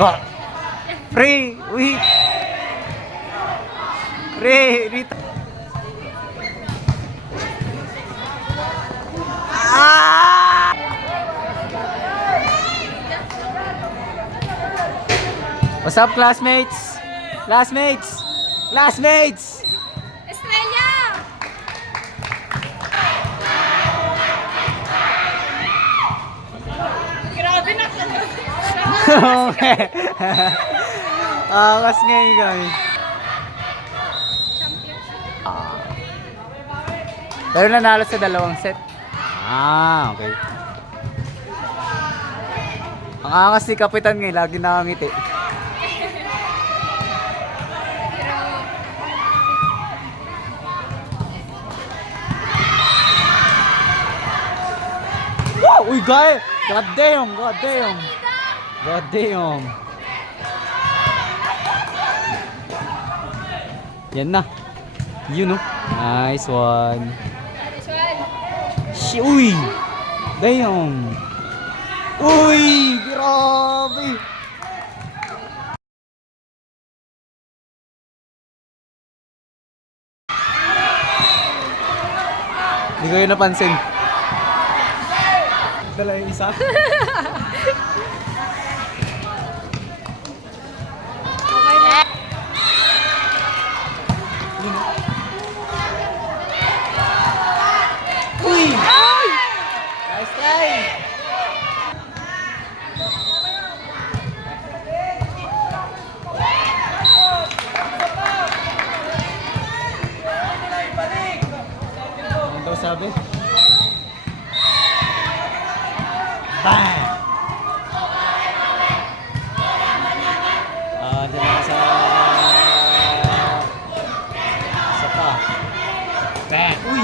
Oh. Free! Uy! Free! Rito! Ah! What's up, classmates? Classmates! Classmates! Estrella! Grabe na ka. Okay. Kas ngayon kami. Pero nanalo sa dalawang set. Okay. Ang angas ni Kapitan ngayon, lagi nakangiti. Uy, guy! God damn! God damn! God damn! Yan na. Yun, no? Nice one. This one. Uy! Damn! Uy! Grabe! Hindi ko yun napansin. Dala yung isa. Okay na. Uy! Nice try! Ano daw sabi? Bang! Dyan na sa pa. Bang! Uy!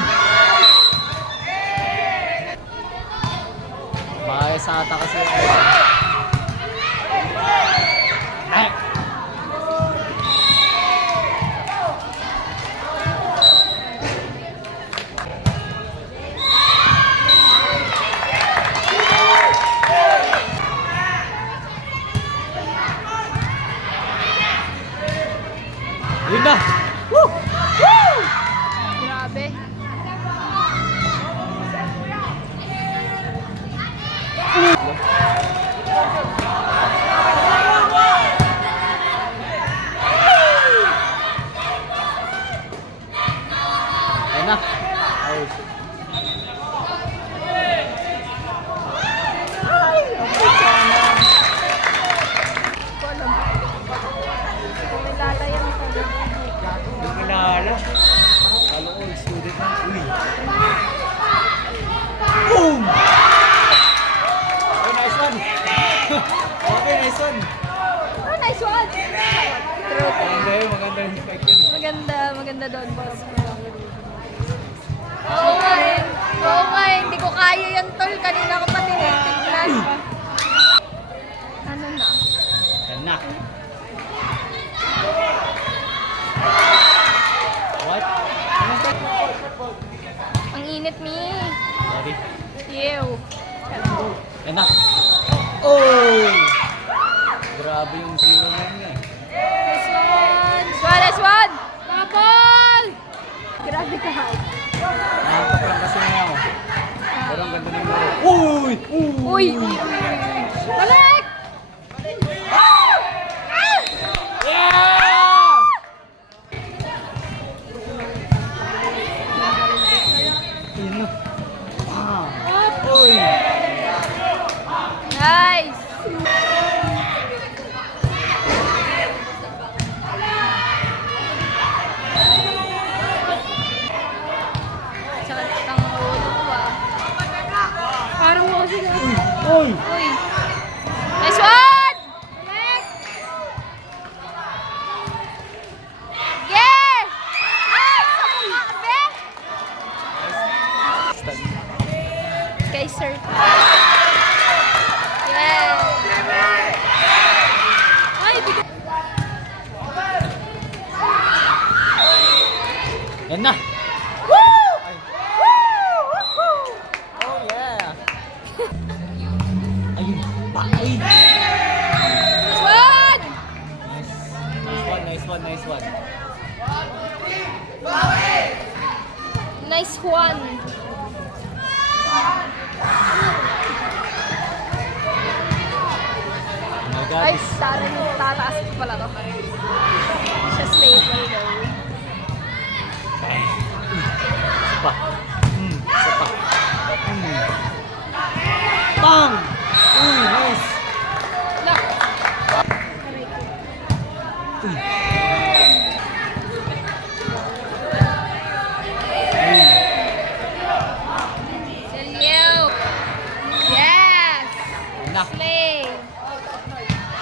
Maayos ata kasi yung bang! Yun na! Woo! Woo! Grabe. Ayun na! Ay! Kung may lalayan ka. Yung kilala. Kalo ko, student na. Uy! Boom! Okay, nice one! Okay, nice one! Oh, nice one! Maganda yun, maganda yung spike yun. Maganda doon, boss. Okay. Okay, hindi ko kaya yan, tol. Kanina ko pa tinitignan. Ano na? Yan na. What? Ang init, mi. Sorry. Ew. Yan na. Oh! Grabe yung zero na yun eh. This one! This one! Kapal! Grabe ka. Nakakap lang kasi nga ako. Pero ang ganda ng laro. Uy! Uy! Balik! Yeah! Yun na. Uy! Nice! Nice one. Oh my God. Ay, tataas ko pala to. Hindi siya stable daw. Isa pa. Isa pa. Bang! Uy, nice. Look. Uy. Silyo. Yes. Nak. Slay.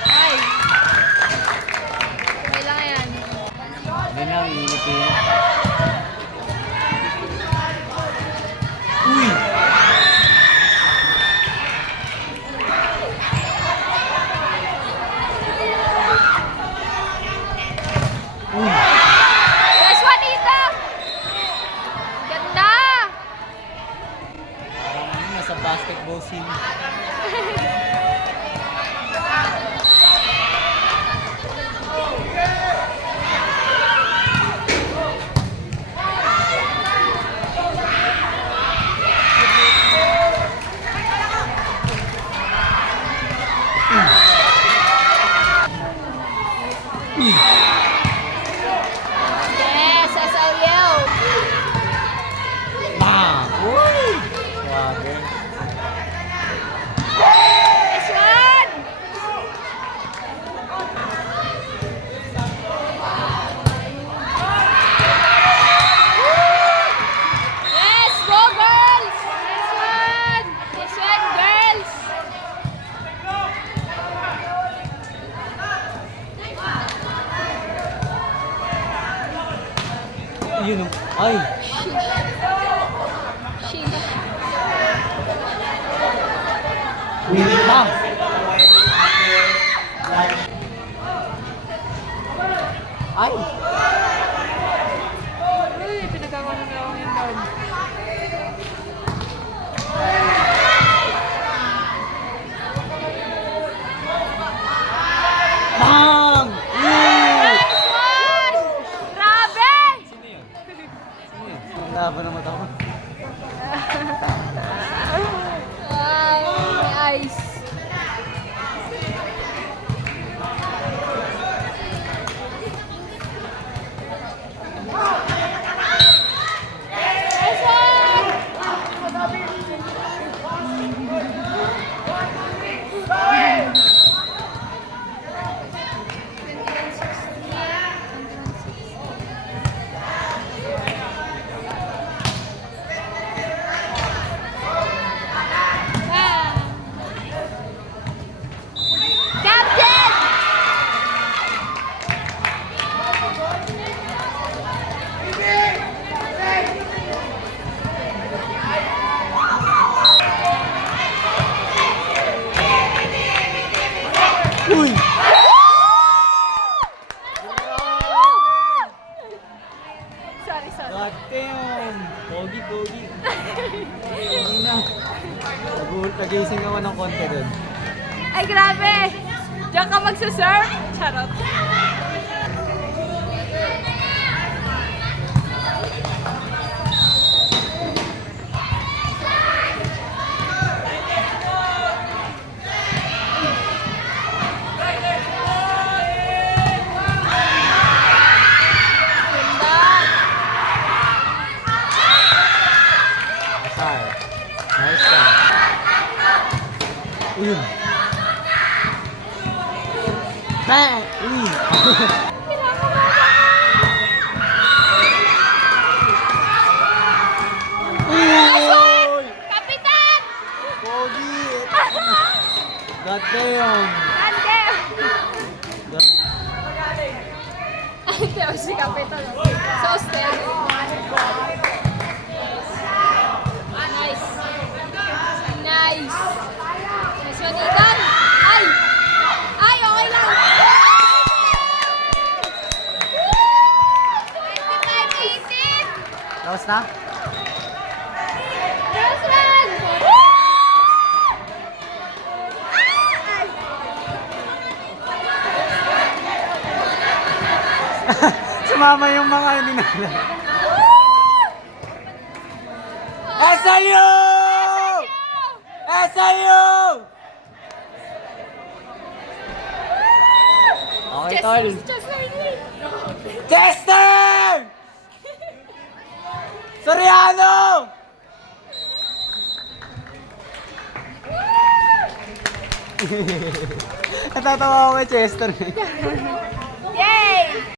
Ay. Okay lang yan. Hindi na, iinipin. Uy! Uy! Nice one, Ita. Ganda. Parang nasa basketball scene. Yes, SLU. Bang! Uy! Grabe. Nice one. Yes, go girls. Nice one. Nice one, girls. Yun o. Ay! Sheila. Bang! Ay! Uy, pinagawa na ako yung dog. Bang! Uy! Nice one. Grabe. Sino yun? Sino yun? Ang laban ng mata ko. Ay, ice. Nice one. Captain! Uy! Sorry, sorry. God damn! Pogi, pogi. Hindi na. Nagising naman ng konti dun. Ay, grabe! Diyan ka magsusurf? Charot. Ganda. Asar. Nice try. Uy! Bang! Uy! Nice one! Uy! Kapitan! Pogi! God damn! Andem! Ay, Teo, si Kapitan. So steady. Nice. Nice. Nice one, Ethan. Ay! Ay, okay lang. 25-18. Tapos na? Nice one. Sumama yung mga hindi na. sa'yo! Okay, tol. Chester! Soriano! Natatawa ako kay Chester.